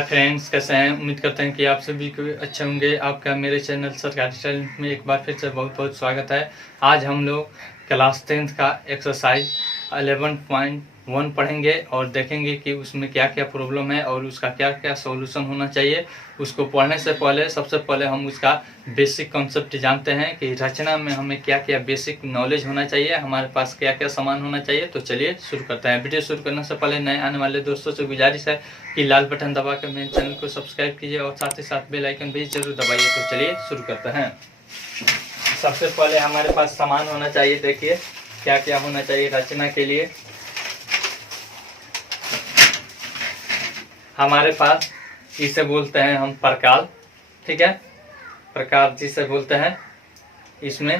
Hi friends, कैसे हैं। उम्मीद करते हैं कि आप सभी को अच्छे होंगे। आपका मेरे चैनल सरकारी टैलेंट में एक बार फिर से बहुत बहुत स्वागत है। आज हम लोग क्लास 10th का एक्सरसाइज 11.1 पढ़ेंगे और देखेंगे कि उसमें क्या क्या प्रॉब्लम है और उसका क्या क्या सॉल्यूशन होना चाहिए। उसको पढ़ने से पहले सबसे पहले हम उसका बेसिक कॉन्सेप्ट जानते हैं कि रचना में हमें क्या क्या बेसिक नॉलेज होना चाहिए, हमारे पास क्या क्या सामान होना चाहिए। तो चलिए शुरू करते हैं। वीडियो शुरू करने से पहले नए आने वाले दोस्तों से गुजारिश है कि लाल बटन दबा कर मेरे चैनल को सब्सक्राइब कीजिए और साथ ही साथ बेल आइकन भी जरूर दबाइए। तो चलिए शुरू करते हैं। सबसे पहले हमारे पास सामान होना चाहिए। देखिए क्या क्या होना चाहिए रचना के लिए। हमारे पास इसे बोलते हैं हम प्रकार, ठीक है, प्रकार जिसे बोलते हैं। इसमें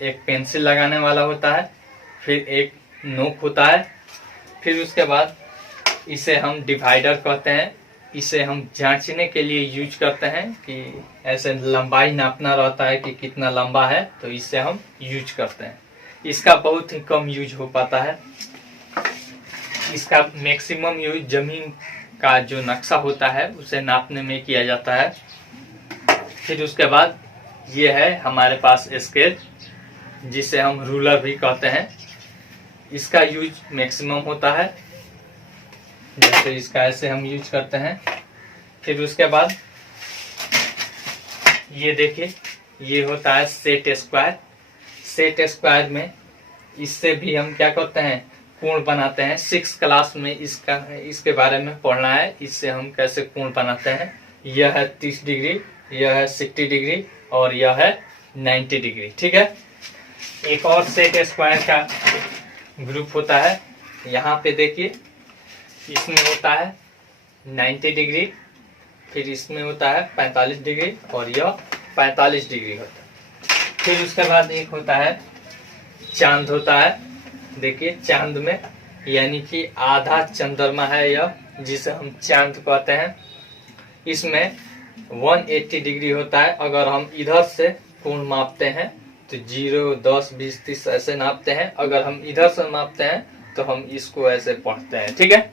एक पेंसिल लगाने वाला होता है, फिर एक नोक होता है, फिर उसके बाद इसे हम डिवाइडर कहते हैं। इसे हम जांचने के लिए यूज करते हैं कि ऐसे लंबाई नापना रहता है कि कितना लंबा है, तो इससे हम यूज करते हैं। इसका बहुत ही कम यूज हो पाता है। इसका मैक्सिमम यूज जमीन का जो नक्शा होता है उसे नापने में किया जाता है। फिर उसके बाद ये है हमारे पास स्केल, जिसे हम रूलर भी कहते हैं। इसका यूज मैक्सिमम होता है, जैसे इसका ऐसे हम यूज करते हैं। फिर उसके बाद ये देखिए, ये होता है सेट स्क्वायर। सेट स्क्वायर में इससे भी हम क्या करते हैं, कोण बनाते हैं। 6 क्लास में इसके बारे में पढ़ना है। इससे हम कैसे कोण बनाते हैं। यह है 30 डिग्री, यह है 60 डिग्री और यह है 90 डिग्री, ठीक है। एक और सेट स्क्वायर का ग्रुप होता है। यहाँ पे देखिए, इसमें होता है 90 डिग्री, फिर इसमें होता है 45 डिग्री और यह 45 डिग्री होता है। फिर उसके बाद एक होता है चांद होता है। देखिए चांद में यानी कि आधा चंद्रमा है यह, जिसे हम चांद कहते हैं। इसमें 180 डिग्री होता है। अगर हम इधर से कोण मापते हैं तो 0, 10, 20, 30 ऐसे नापते हैं। अगर हम इधर से मापते हैं तो हम इसको ऐसे पढ़ते हैं, ठीक है।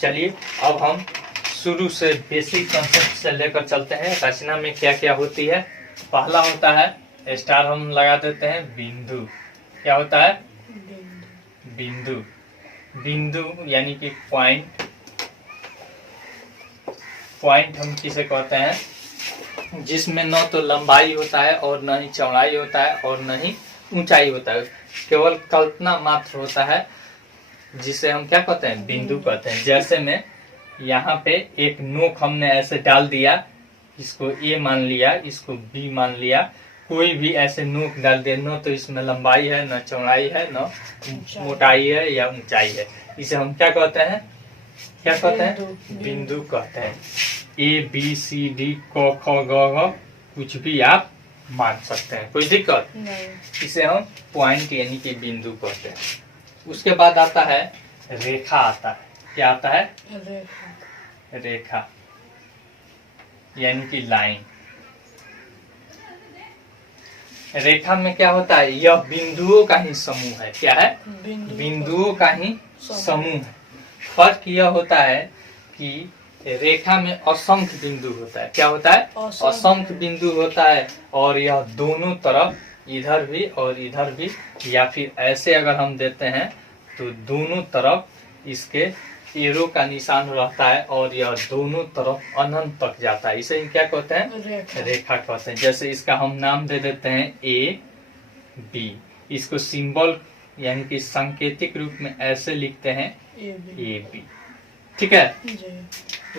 चलिए अब हम शुरू से बेसिक कंसेप्ट से लेकर चलते हैं। रचना में क्या क्या होती है। पहला होता है स्टार, हम लगा देते हैं बिंदु। क्या होता है, बिंदु। बिंदु यानी कि पॉइंट। पॉइंट हम किसे कहते हैं, जिसमें न तो लंबाई होता है और न ही चौड़ाई होता है और न ही ऊंचाई होता है, केवल कल्पना मात्र होता है, जिसे हम क्या कहते हैं, बिंदु कहते हैं। जैसे में यहाँ पे एक नोक हमने ऐसे डाल दिया, इसको ए मान लिया, इसको बी मान लिया। कोई भी ऐसे नोक डाल दिया, न तो इसमें लंबाई है, न चौड़ाई है, न मोटाई है या ऊंचाई है। इसे हम क्या कहते हैं, क्या कहते हैं, बिंदु कहते हैं। ए बी सी डी क ख ग घ कुछ भी आप मान सकते हैं, कोई दिक्कत नहीं। इसे हम पॉइंट यानी कि बिंदु कहते हैं। उसके बाद आता है रेखा आता है। क्या आता है, रेखा। रेखा यानी कि लाइन। रेखा में क्या होता है, यह बिंदुओं का ही समूह है। क्या है, बिंदुओं का ही समूह है। फर्क यह होता है कि रेखा में असंख्य बिंदु होता है। क्या होता है, असंख्य बिंदु होता है। और यह दोनों तरफ, इधर भी और इधर भी, या फिर ऐसे अगर हम देते हैं तो दोनों तरफ इसके एरो का निशान रहता है और यह दोनों तरफ अनंत तक जाता है। इसे क्या कहते हैं, रेखा कहते हैं। जैसे इसका हम नाम दे देते हैं ए बी। इसको सिंबल यानी कि सांकेतिक रूप में ऐसे लिखते हैं ए बी, ठीक है।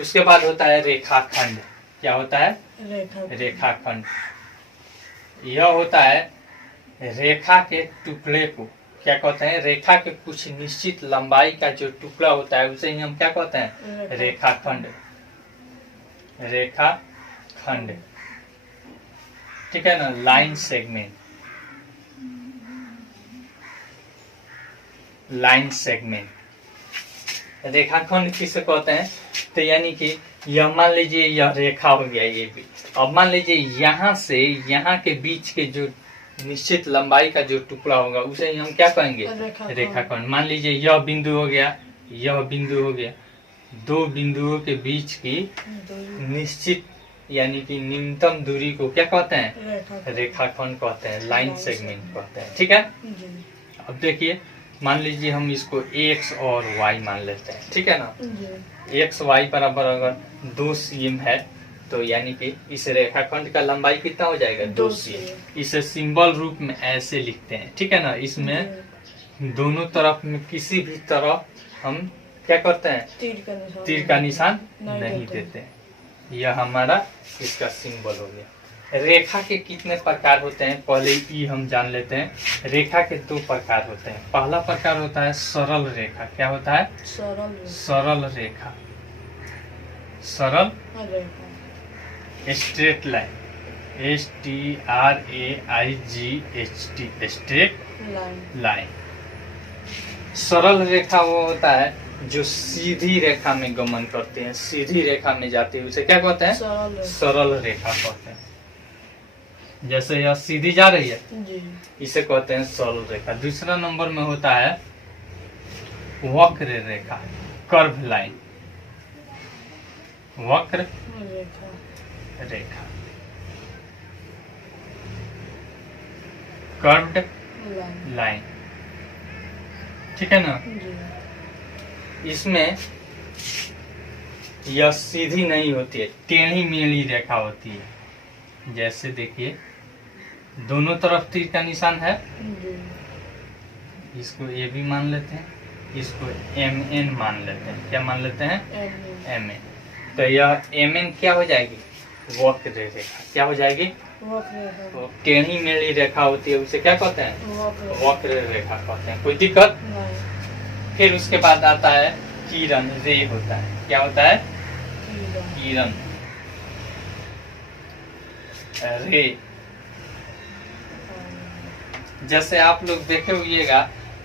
उसके बाद होता है रेखाखंड। क्या होता है, रेखाखंड। यह होता है रेखा के टुकड़े को क्या कहते हैं, रेखा के कुछ निश्चित लंबाई का जो टुकड़ा होता है उसे ही हम क्या कहते हैं, रेखाखंड। रेखाखंड, ठीक है ना। Line segment, line segment. रेखाखंड किसे कहते हैं, तो यानी कि यह मान लीजिए यह रेखा हो गया ये भी। अब मान लीजिए यहाँ से यहाँ के बीच के जो निश्चित लंबाई का जो टुकड़ा होगा उसे ही हम क्या कहेंगे, रेखाखंड। मान लीजिए यह बिंदु हो गया, यह बिंदु हो गया, दो बिंदुओं के बीच की निश्चित यानी कि न्यूनतम दूरी को क्या कहते हैं? रेखाखंड कहते हैं, लाइन सेगमेंट कहते हैं। ठीक है, अब देखिए मान लीजिए हम इसको x और y मान लेते हैं, ठीक है ना। x y बराबर अगर 2 cm है तो यानी कि इस रेखाखंड का लंबाई कितना हो जाएगा? 2 cm। इसे सिंबल रूप में ऐसे लिखते हैं, ठीक है ना। इसमें दोनों तरफ में किसी भी तरफ हम क्या करते हैं? तीर का निशान नहीं देते। यह हमारा इसका सिंबल हो गया। रेखा के कितने प्रकार होते हैं पहले ही हम जान लेते हैं। रेखा के 2 प्रकार होते हैं। पहला प्रकार होता है सरल रेखा। क्या होता है? सरल रेखा। सरल straight line, STRAIGHT, straight line. सरल रेखा वो होता है जो सीधी रेखा में गमन करते हैं, सीधी रेखा में जाते हैं, उसे क्या कहते हैं? सरल रेखा कहते हैं। जैसे यह सीधी जा रही है इसे कहते हैं सरल रेखा। दूसरा नंबर में होता है वक्र रेखा, कर्व लाइन, वक्र रेखा, कर्व्ड लाइन, ठीक है ना। इसमें यह सीधी नहीं होती है, टेढ़ी मेढ़ी रेखा होती है। जैसे देखिए दोनों तरफ तीर का निशान है, इसको ए भी मान लेते हैं, इसको MN मान लेते हैं। क्या मान लेते हैं? MN। तो यह MN क्या हो जाएगी? वक्र रेखा। क्या हो जाएगी? तो टेढ़ी मेढ़ी रेखा होती है, उसे क्या कहते हैं? वक्र रेखा कहते हैं। कोई दिक्कत? फिर उसके बाद आता है किरण, रे होता है। क्या होता है? किरण, रे। जैसे आप लोग देखे होइएगा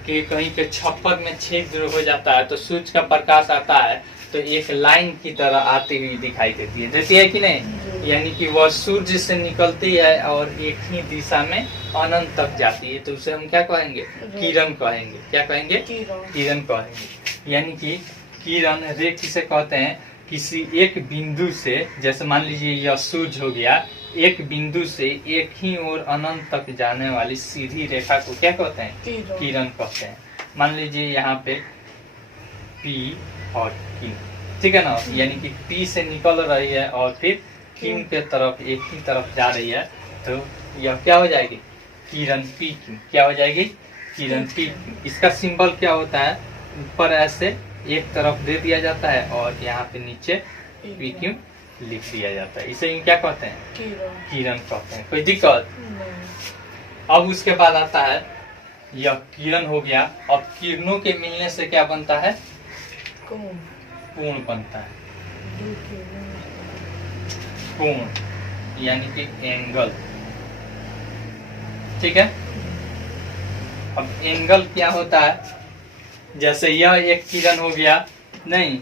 कि कहीं पे छप्पर में छिद्र हो जाता है तो सूर्य का प्रकाश आता है तो एक लाइन की तरह आती हुई दिखाई देती है, देती है कि नहीं? यानी कि वह सूर्य से निकलती है और एक ही दिशा में अनंत तक जाती है, तो उसे हम क्या कहेंगे? किरण कहेंगे। क्या कहेंगे? किरण कहेंगे। यानी कि किरण, रे किसे कहते हैं? किसी एक बिंदु से, जैसे मान लीजिए यह सूर्य हो गया, एक बिंदु से एक ही ओर अनंत तक जाने वाली सीधी रेखा को क्या कहते हैं? किरण कहते हैं। मान लीजिए यहाँ पे P और Q, ठीक है ना। यानी कि P से निकल रही है और फिर Q के तरफ एक ही तरफ जा रही है, तो यह क्या हो जाएगी? किरण PQ। क्या हो जाएगी? किरण PQ। इसका सिंबल क्या होता है? ऊपर ऐसे एक तरफ दे दिया जाता है और यहाँ पे नीचे PQ लिख दिया जाता है। इसे क्या कहते हैं? किरण कहते हैं। कोई दिक्कत? अब उसके बाद आता है, यह किरण हो गया। अब किरणों के मिलने से क्या बनता है? कोण बनता है। कोण यानी कि एंगल, ठीक है। अब एंगल क्या होता है? जैसे यह एक किरण हो गया, नहीं,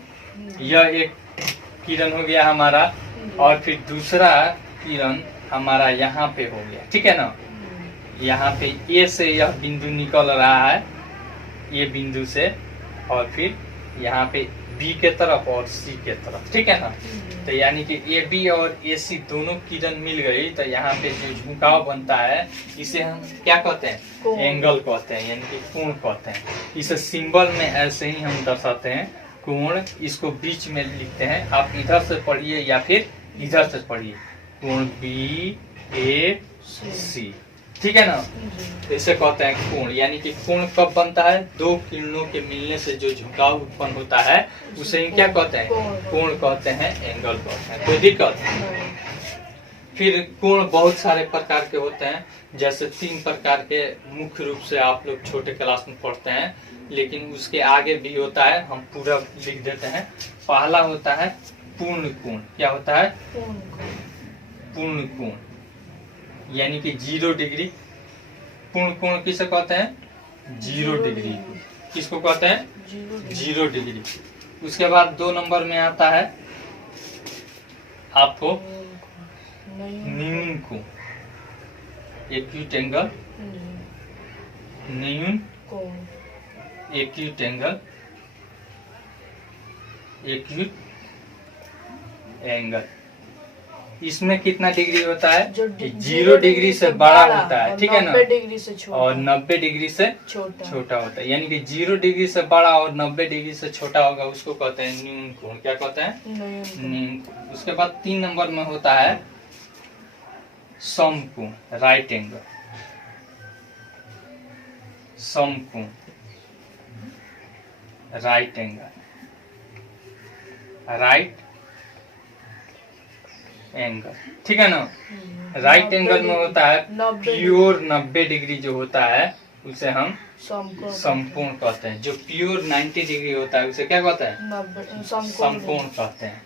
यह एक किरण हो गया हमारा और फिर दूसरा किरण हमारा यहाँ पे हो गया, ठीक है ना। यहाँ पे ए से यह बिंदु निकल रहा है, ये बिंदु से, और फिर यहाँ पे बी के तरफ और सी के तरफ, ठीक है ना। तो यानी कि ए बी और ए सी दोनों किरण मिल गई तो यहाँ पे जो झुकाव बनता है इसे हम क्या कहते हैं? एंगल कहते हैं, यानी कि कोण कहते हैं। इसे सिंबल में ऐसे ही हम दर्शाते हैं, कोण। इसको बीच में लिखते हैं, आप इधर से पढ़िए या फिर इधर से पढ़िए, कोण BAC, ठीक है ना। इसे कहते हैं कोण। यानी कि कोण कब बनता है? दो किरणों के मिलने से जो झुकाव उत्पन्न होता है उसे हम क्या कहते हैं? कोण कहते हैं, एंगल कहते हैं। कोई दिक्कत? फिर कोण बहुत सारे प्रकार के होते हैं। जैसे 3 प्रकार के मुख्य रूप से आप लोग छोटे क्लास में पढ़ते हैं, लेकिन उसके आगे भी होता है, हम पूरा लिख देते हैं। पहला होता है पूर्ण कोण। क्या होता है? पूर्ण कोण यानी कि 0 डिग्री। पूर्ण कोण किसे कहते हैं? 0 डिग्री। किसको कहते हैं? 0 डिग्री। उसके बाद 2 नंबर में आता है आपको न्यून कोण, एक्यूट एंगल, न्यून एक्यूट एंगल, एक्यूट एंगल। इसमें कितना डिग्री होता है? 0 डिग्री से बड़ा होता है, ठीक है ना, 90 डिग्री से छोटा, और 90 डिग्री से छोटा होता है। यानी कि 0 डिग्री से बड़ा और 90 डिग्री से छोटा होगा, उसको कहते हैं न्यून कोण। क्या कहते हैं? न्यून कोण। उसके बाद 3 नंबर में होता है समकोण, राइट एंगल। समकोण, राइट एंगल, राइट एंगल, ठीक है ना। राइट एंगल में होता है प्योर 90 डिग्री जो होता है उसे हम समकोण कहते हैं। जो प्योर 90 डिग्री होता है उसे क्या कहते हैं? समकोण कहते हैं।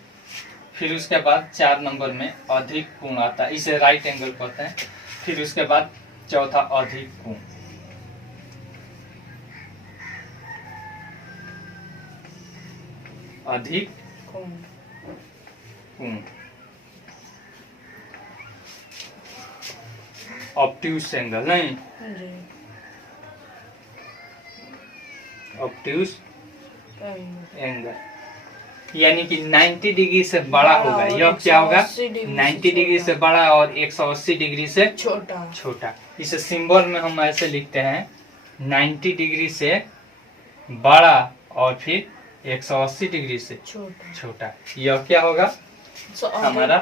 फिर उसके बाद 4 नंबर में अधिक कोण आता है, इसे राइट एंगल कहते हैं। फिर उसके बाद चौथा अधिक कोण। अधिक कोण, ऑब्ट्यूस एंगल नहीं, ऑब्ट्यूस एंगल, यानी कि 90 डिग्री से बड़ा होगा। यह क्या होगा? 90 डिग्री से बड़ा और 180 डिग्री से छोटा। इसे सिंबल में हम ऐसे लिखते हैं, 90 डिग्री से बड़ा और फिर 180 डिग्री से छोटा। यह क्या होगा? हमारा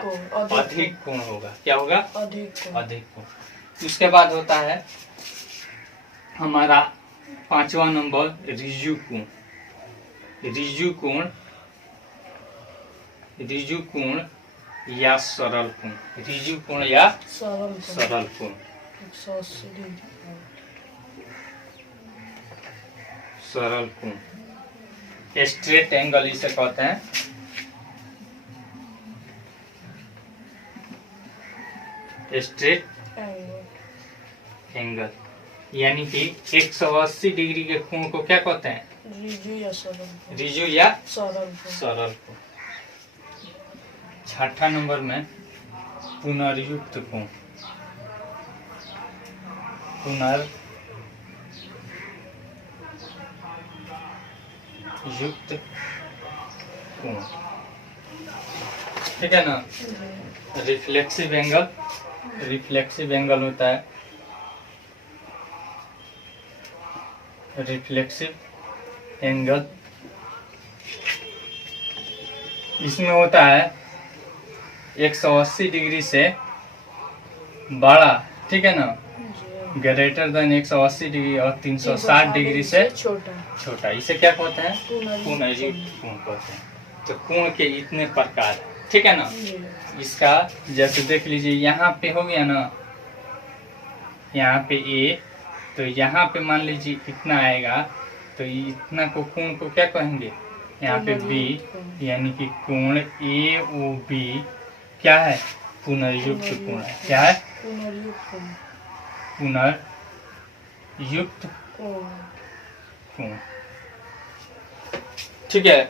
अधिक कोण होगा। क्या होगा? अधिक कोण। उसके बाद होता है हमारा 5वां नंबर रिजु कोण। रिजु कोण, रिजु कोण या सरल कोण। रिजु कोण या सरल कोण। सरल कोण, स्ट्रेट एंगल इसे कहते हैं। स्ट्रेट एंगल, यानी कि 180 डिग्री के कोण को क्या कहते हैं? रिजु या सरल कोण। 6ठा नंबर में पुनर्युक्त कोण। पुनर्युक्त कोण, ठीक है ना। रिफ्लेक्सिव एंगल, रिफ्लेक्सिव एंगल होता है, रिफ्लेक्सिव एंगल। इसमें होता है 180 डिग्री से बड़ा, ठीक है ना, ग्रेटर देन 180 डिग्री और 360 डिग्री से छोटा। इसे क्या कहते हैं? पुनर्युक्त कोण कहते हैं। तो कोण के इतने प्रकार है, ठीक है ना। इसका जैसे देख लीजिए, यहाँ पे हो गया ना, यहाँ पे ए, तो यहाँ पे मान लीजिए इतना आएगा, तो इतना को कोण को क्या कहेंगे? यहाँ पे बी, यानी कि कोण ए ओ बी क्या है? पुनर्युक्त कोण है। क्या है? पुनर्युक्त कोण, ठीक है।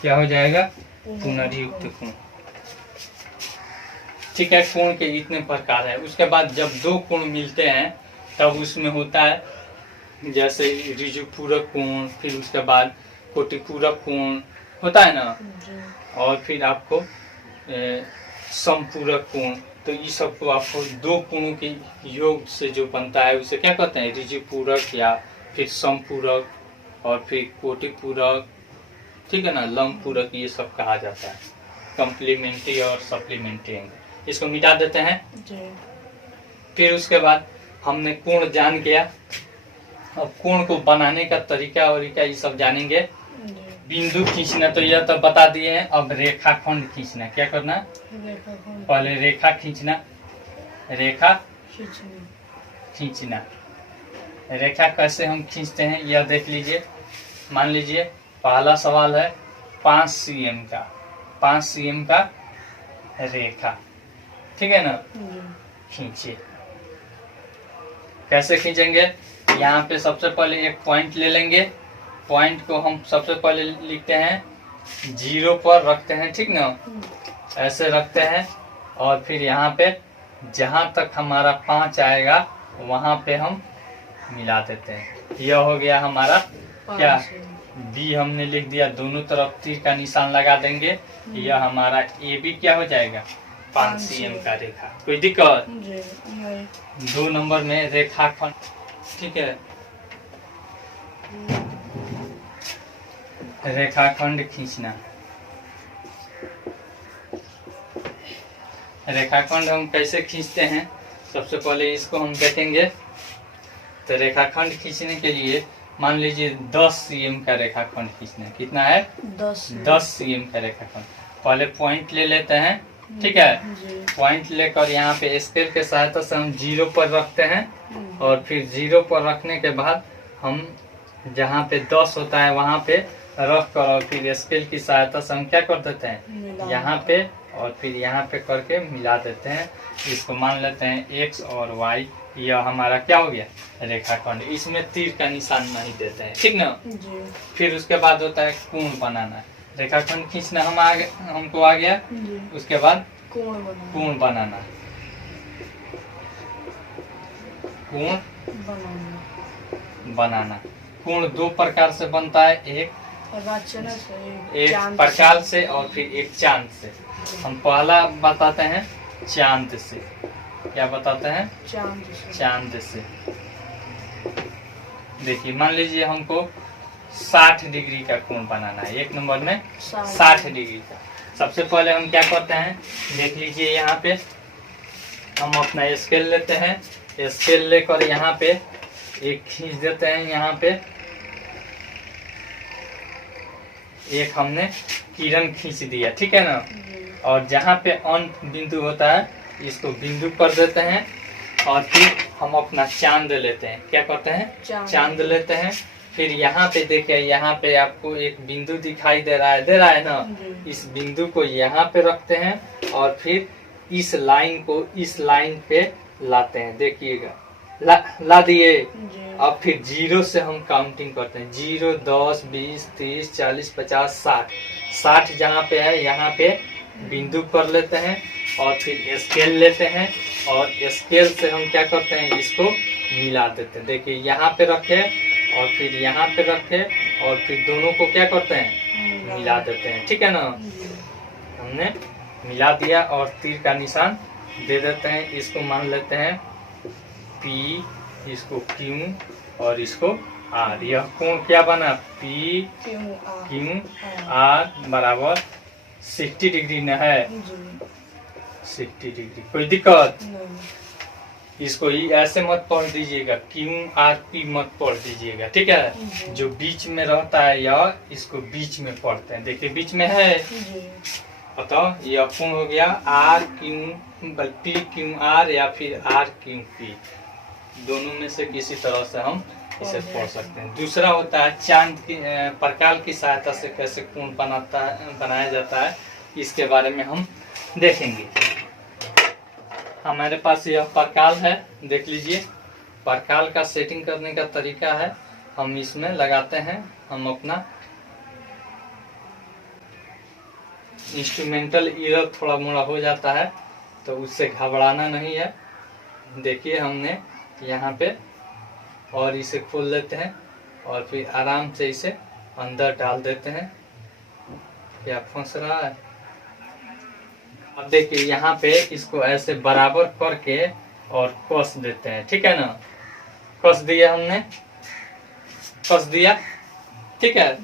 क्या हो जाएगा? पुनर्युक्त कोण, ठीक है। कोण के इतने प्रकार है। उसके बाद जब 2 कोण मिलते हैं तब उसमें होता है जैसे ऋजुपूरक कोण, फिर उसके बाद कोटिपूरक कोण होता है ना, और फिर आपको समपूरक कोण। तो ये सबको आपको 2 कोणों के योग से जो बनता है उसे क्या कहते हैं? ऋजुपूरक या फिर समपूरक और फिर कोटिपूरक, ठीक है ना, लंबपूरक, ये सब कहा जाता है। कम्प्लीमेंट्री और सप्लीमेंट्री एंगल, इसको मिटा देते हैं। फिर उसके बाद हमने कोण जान गया, अब कोण को बनाने का तरीका और ये सब जानेंगे। बिंदु खींचना तो यह तो बता दिए हैं। अब रेखाखंड खींचना, क्या करना? पहले रेखा खींचना, रेखा खींचना। रेखा कैसे हम खींचते हैं यह देख लीजिए। मान लीजिए पहला सवाल है 5 cm का, 5 cm का रेखा, ठीक है ना। खींचिए। कैसे खींचेंगे? यहाँ पे सबसे पहले एक पॉइंट ले लेंगे। पॉइंट को हम सबसे पहले लिखते हैं 0 पर रखते हैं, ठीक ना, ऐसे रखते हैं। और फिर यहाँ पे जहाँ तक हमारा 5 आएगा वहाँ पे हम मिला देते हैं। यह हो गया हमारा क्या? बी हमने लिख दिया, दोनों तरफ तीर का निशान लगा देंगे। यह हमारा ए बी क्या हो जाएगा, 5 cm का रेखा। कोई दिक्कत? 2 नंबर में रेखाखंड, ठीक है, रेखाखंड खींचना। रेखाखंड हम कैसे खींचते हैं, सबसे पहले इसको हम देखेंगे। तो रेखाखंड खींचने के लिए मान लीजिए 10 cm का रेखाखंड खींचना है। कितना है? 10 cm का रेखाखंड। पहले पॉइंट ले लेते हैं, ठीक है। पॉइंट लेकर यहाँ पे स्केल के सहायता से हम 0 पर रखते हैं, और फिर 0 पर रखने के बाद हम जहाँ पे 10 होता है वहाँ पे रख कर, और फिर स्केल की सहायता से हम क्या कर देते हैं, यहाँ पे और फिर यहाँ पे करके मिला देते हैं। इसको मान लेते हैं x और y। यह हमारा क्या हो गया, रेखाखंड। इसमें तीर का निशान नहीं देते हैं, ठीक ना। फिर उसके बाद होता है कोण बनाना। रेखाखंड खींचना हमको आ गया। उसके बाद कोण बनाना। कोण बनाना। कोण 2 प्रकार से बनता है, एक प्रकाश से और फिर एक चांद से। हम पहला बताते हैं चांद से। क्या बताते हैं? चांद से। देखिए मान लीजिए हमको 60 डिग्री का कोण बनाना है। 1 नंबर में 60 डिग्री का। सबसे पहले हम क्या करते हैं, देख लीजिए यहाँ पे हम अपना स्केल लेते हैं। स्केल लेकर यहाँ पे एक खींच देते हैं। यहाँ पे एक हमने किरण खींच दिया, ठीक है ना। और जहाँ पे अंत बिंदु होता है इसको बिंदु कर देते हैं, और फिर हम अपना चांद लेते हैं। क्या करते हैं? चांद लेते हैं। फिर यहाँ पे देखिए, यहाँ पे आपको एक बिंदु दिखाई दे रहा है ना। इस बिंदु को यहाँ पे रखते हैं, और फिर इस लाइन को इस लाइन पे लाते हैं। देखिएगा, ला दिए। अब फिर 0 से हम काउंटिंग करते हैं। 0, 10, 20, 30, 40, 50, 60। 60 जहाँ पे है यहाँ पे बिंदु कर लेते हैं, और फिर स्केल लेते हैं, और स्केल से हम क्या करते हैं, इसको मिला देते हैं। देखिए यहाँ पे रखे और फिर यहाँ पे रखे, और फिर दोनों को क्या करते हैं, मिला देते हैं, ठीक है ना। हमने मिला दिया और तीर का निशान दे देते हैं। इसको मान लेते हैं P, इसको Q और इसको R। यह कोण क्या बना, P Q R बराबर 60 डिग्री न है। 60 डिग्री। कोई दिक्कत? इसको ऐसे मत पढ़ दीजिएगा, QRP मत पढ़ दीजिएगा, ठीक है। जो बीच में रहता है या इसको बीच में पढ़ते हैं। देखिए बीच में है, बताओ यह कोण हो गया RQR या फिर RQP। दोनों में से किसी तरह से हम इसे पढ़ सकते हैं। दूसरा होता है चांद की प्रकाश की सहायता से कैसे कोण बनाया जाता है, इसके बारे में हम देखेंगे। हमारे पास यह प्रकाश है, देख लीजिए। प्रकाश का सेटिंग करने का तरीका है, हम इसमें लगाते हैं। हम अपना इंस्ट्रूमेंटल एरर थोड़ा मोड़ा हो जाता है, तो उससे घबराना नहीं है। देखिए हमने यहाँ पे, और इसे खोल लेते हैं और फिर आराम से इसे अंदर डाल देते हैं। क्या फंस रहा है? अब देखिए यहाँ पे इसको ऐसे बराबर करके और कस देते हैं, ठीक है ना। कस दिया हमने, कस दिया, ठीक है।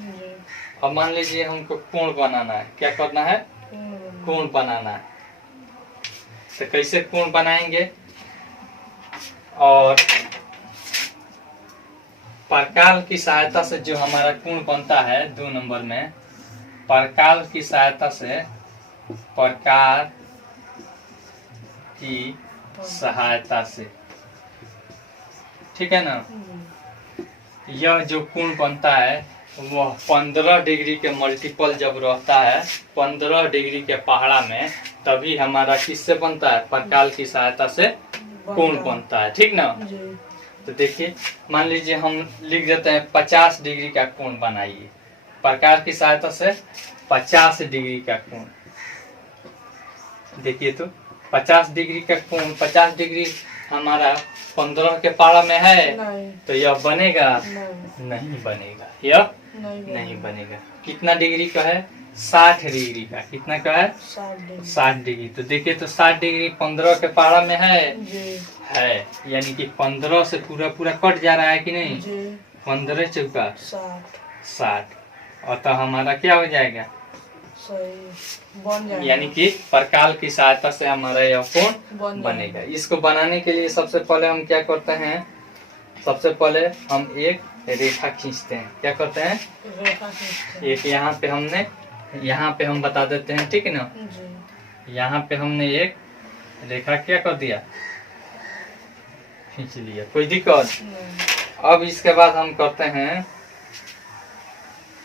अब मान लीजिए हमको कोण बनाना है। क्या करना है? कोण बनाना है। तो कैसे कोण बनाएंगे? और प्रकाश की सहायता से जो हमारा कोण बनता है 2 नंबर में, प्रकाश की सहायता से, प्रकाश की सहायता से, ठीक है ना। यह जो कोण बनता है वह 15 डिग्री के मल्टीपल जब रहता है 15 डिग्री के पहाड़ा में, तभी हमारा किससे बनता है? प्रकाश की सहायता से कोण बनता है, ठीक ना। तो देखिए मान लीजिए हम लिख देते हैं 50 डिग्री का कोण बनाइए। प्रकाश की सहायता से 50 डिग्री का कोण। देखिए तो 50 डिग्री का कोण, 50 डिग्री हमारा 15 के पहाड़ा में है, तो यह बनेगा? नहीं बनेगा, यह नहीं बनेगा। कितना डिग्री का है? 60 डिग्री का। कितना का है? 60 डिग्री। तो देखिए तो 60 डिग्री 15 के पहाड़ा में है, यानी कि 15 से पूरा पूरा कट जा रहा है कि नहीं? 15 चौका 60। और तो हमारा क्या हो जाएगा? यानी कि प्रकाल की सहायता से हमारा यह कोण बनेगा। इसको बनाने के लिए सबसे पहले हम क्या करते हैं? सबसे पहले हम एक रेखा खींचते हैं। क्या करते हैं? एक यहाँ पे हमने, यहाँ पे हम बता देते हैं, ठीक है ना? यहाँ पे हमने एक रेखा क्या कर दिया? खींच लिया। कोई दिक्कत? अब इसके बाद हम करते हैं,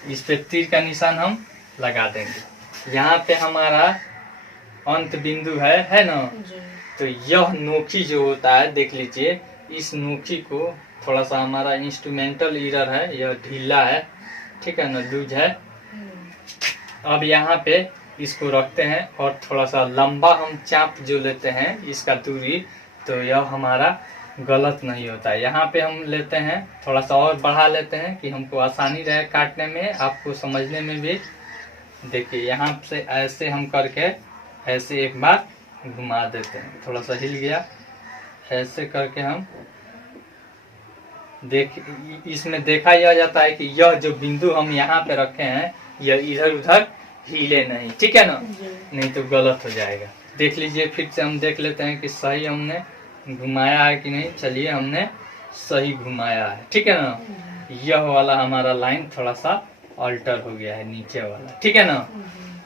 इस पे तीर का निशान हम लगा देंगे। यहाँ पे हमारा अंत बिंदु है ना? तो यह नोकी जो होता है, देख लीजिए, इस नोकी को थोड़ा सा हमारा इंस्ट्रूमेंटल एरर है, यह ढीला है, ठीक है ना, लूज है। अब यहाँ पे इसको रखते हैं और थोड़ा सा लंबा हम चाप जो लेते हैं इसका दूरी, तो यह हमारा गलत नहीं होता है। यहाँ पे हम लेते हैं, थोड़ा सा और बढ़ा लेते हैं कि हमको आसानी रहे काटने में, आपको समझने में भी। देखिए यहाँ से ऐसे हम करके ऐसे एक बार घुमा देते हैं, थोड़ा सा हिल गया, ऐसे करके हम इसमें देखा यह जाता है कि यह जो बिंदु हम यहाँ पे रखे हैं यह इधर उधर हिले नहीं, ठीक है ना? नहीं तो गलत हो जाएगा। देख लीजिए, फिर से हम देख लेते हैं कि सही हमने घुमाया है कि नहीं। चलिए, हमने सही घुमाया है, ठीक है ना? यह वाला हमारा लाइन थोड़ा सा अल्टर हो गया है, नीचे वाला, ठीक है ना?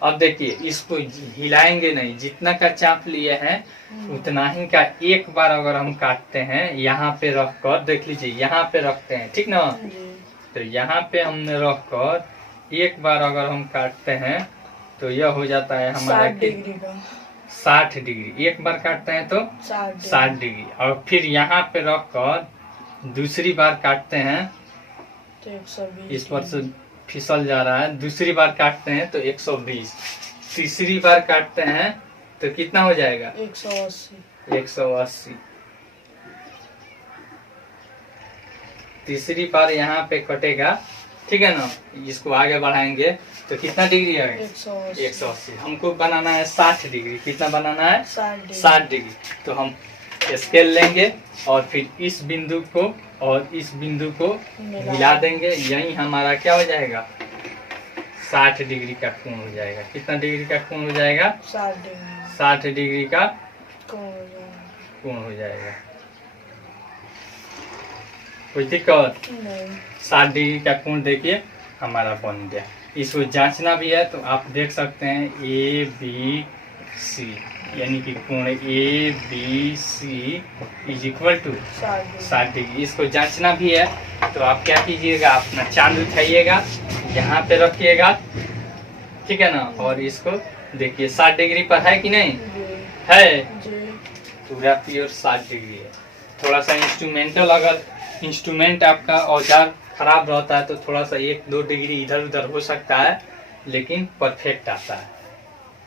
अब देखिए, इसको हिलाएंगे नहीं, जितना का चाप लिए हैं उतना ही का एक बार अगर हम काटते हैं, यहाँ पे रख कर, देख लीजिए, यहाँ पे रखते हैं, ठीक ना? तो यहाँ पे हमने रख कर एक बार अगर हम काटते हैं तो यह हो जाता है हमारा 60 डिग्री। एक बार काटते हैं तो 60 डिग्री, और फिर यहाँ पे रख कर दूसरी बार काटते हैं तो 120। इस पर से फिसल जा रहा है। दूसरी बार काटते हैं तो 120। तीसरी बार काटते हैं तो कितना हो जाएगा? 180। तीसरी बार यहाँ पे कटेगा, ठीक है ना? इसको आगे बढ़ाएंगे तो कितना डिग्री आएगा? 180। हमको बनाना है 60 डिग्री। कितना बनाना है? 60 डिग्री। तो हम स्केल लेंगे और फिर इस बिंदु को और इस बिंदु को मिला देंगे, यही हमारा क्या हो जाएगा? 60 डिग्री का कोण हो जाएगा। कितना डिग्री का कोण हो जाएगा? 60 डिग्री का कोण हो जाएगा। कोई दिक्कत? 60 डिग्री का कोण देखिए हमारा बन गया। इसको जांचना भी है तो आप देख सकते हैं, ABC, यानी कि कोण ABC is equal to 60 degree. इसको जांचना भी है तो आप क्या कीजिएगा? अपना चांद उठाइएगा, यहाँ पे रखिएगा, ठीक है ना? और इसको देखिए 60 डिग्री पर है कि नहीं है? पूरा प्योर 60 डिग्री है। थोड़ा सा इंस्ट्रूमेंटल, अगर इंस्ट्रूमेंट आपका औजार खराब रहता है तो थोड़ा सा 1-2 डिग्री इधर उधर हो सकता है, लेकिन परफेक्ट आता है।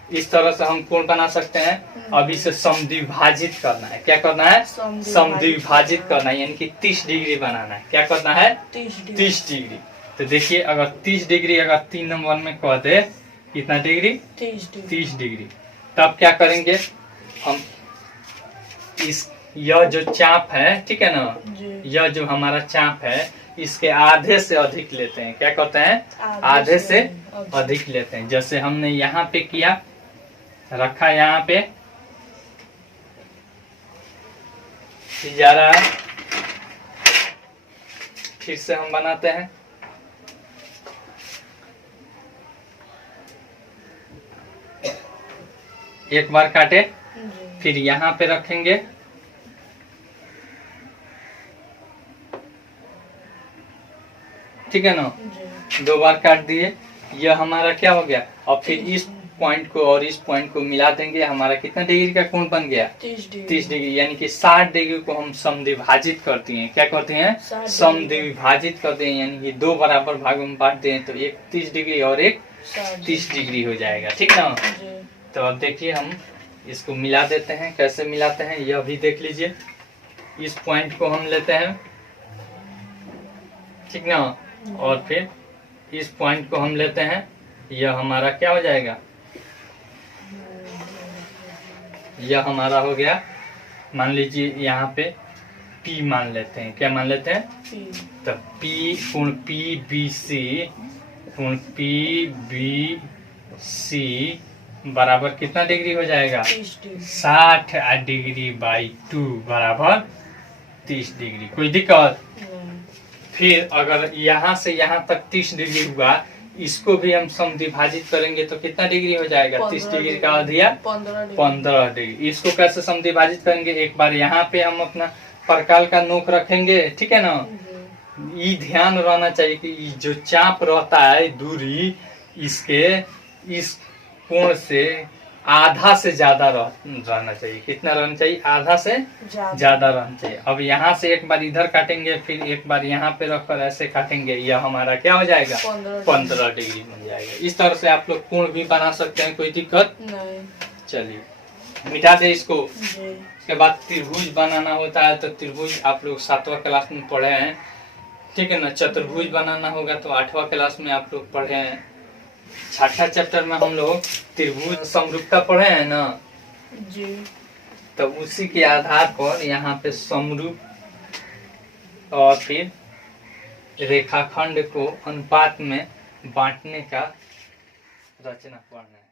इस तरह से हम कोण बना सकते हैं। अब इसे समद्विभाजित करना है। क्या करना है? समद्विभाजित करना है, यानी कि 30 डिग्री बनाना है। क्या करना है? 30 डिग्री। तो देखिए, अगर 30 डिग्री अगर 3 नंबर में कह दे, कितना डिग्री? 30 डिग्री। तब क्या करेंगे हम? यह जो चाप है, ठीक है ना, यह जो हमारा चाप है, इसके आधे से अधिक लेते हैं। क्या कहते हैं? आधे से अधिक लेते हैं। जैसे हमने यहाँ पे किया, रखा यहाँ पे, जा रहा है, फिर से हम बनाते हैं। एक बार काटे, फिर यहाँ पे रखेंगे, ठीक है ना? 2 बार काट दिए, यह हमारा क्या हो गया? और फिर इस पॉइंट को और इस पॉइंट को मिला देंगे, हमारा कितना डिग्री का कोण बन गया? 30 डिग्री। यानी कि 60 डिग्री को हम समद्विभाजित करते हैं। क्या करते हैं? समद्विभाजित करते हैं, यानी कि 2 बराबर भागों में बांट दें तो एक 30 डिग्री और एक 30 डिग्री हो जाएगा, ठीक ना? तो अब देखिए, हम इसको मिला देते हैं। कैसे मिलाते हैं यह भी देख लीजिए। इस पॉइंट को हम लेते हैं, ठीक ना, और फिर इस पॉइंट को हम लेते हैं, यह हमारा क्या हो जाएगा, यह हमारा हो गया, मान लीजिए यहाँ पे P मान लेते हैं, क्या मान लेते हैं, तो P कोण PBC कोण PBC बराबर कितना डिग्री हो जाएगा, 60 डिग्री बाई 2 बराबर 30 डिग्री। कोई दिक्कत? फिर अगर यहाँ से यहाँ तक 30 डिग्री हुआ, इसको भी हम समद्विभाजित करेंगे तो कितना डिग्री हो जाएगा, 30 डिग्री का अधिया 15 डिग्री। इसको कैसे समद्विभाजित करेंगे, एक बार यहाँ पे हम अपना परकाल का नोक रखेंगे, ठीक है ना। ये ध्यान रहना चाहिए कि जो चाप रहता है दूरी, इसके इस कोण से आधा से ज्यादा रहना चाहिए। कितना रहना चाहिए, आधा से ज्यादा रहना चाहिए। अब यहाँ से एक बार इधर काटेंगे, फिर एक बार यहाँ पे रखकर ऐसे काटेंगे, यह हमारा क्या हो जाएगा, 15 डिग्री बन जाएगा। इस तरह से आप लोग कोण भी बना सकते हैं, कोई दिक्कत नहीं। चलिए मिटा दे इसको। उसके बाद त्रिभुज बनाना होता है, तो त्रिभुज आप लोग 7वां क्लास में पढ़े हैं, ठीक है ना। चतुर्भुज बनाना होगा तो 8वां क्लास में आप लोग पढ़े हैं। 6ठा चैप्टर में हम लोग त्रिभुज समरूपता पढ़े हैं ना जी। तो उसी के आधार पर यहाँ पे समरूप और फिर रेखाखंड को अनुपात में बांटने का रचना पढ़ना है।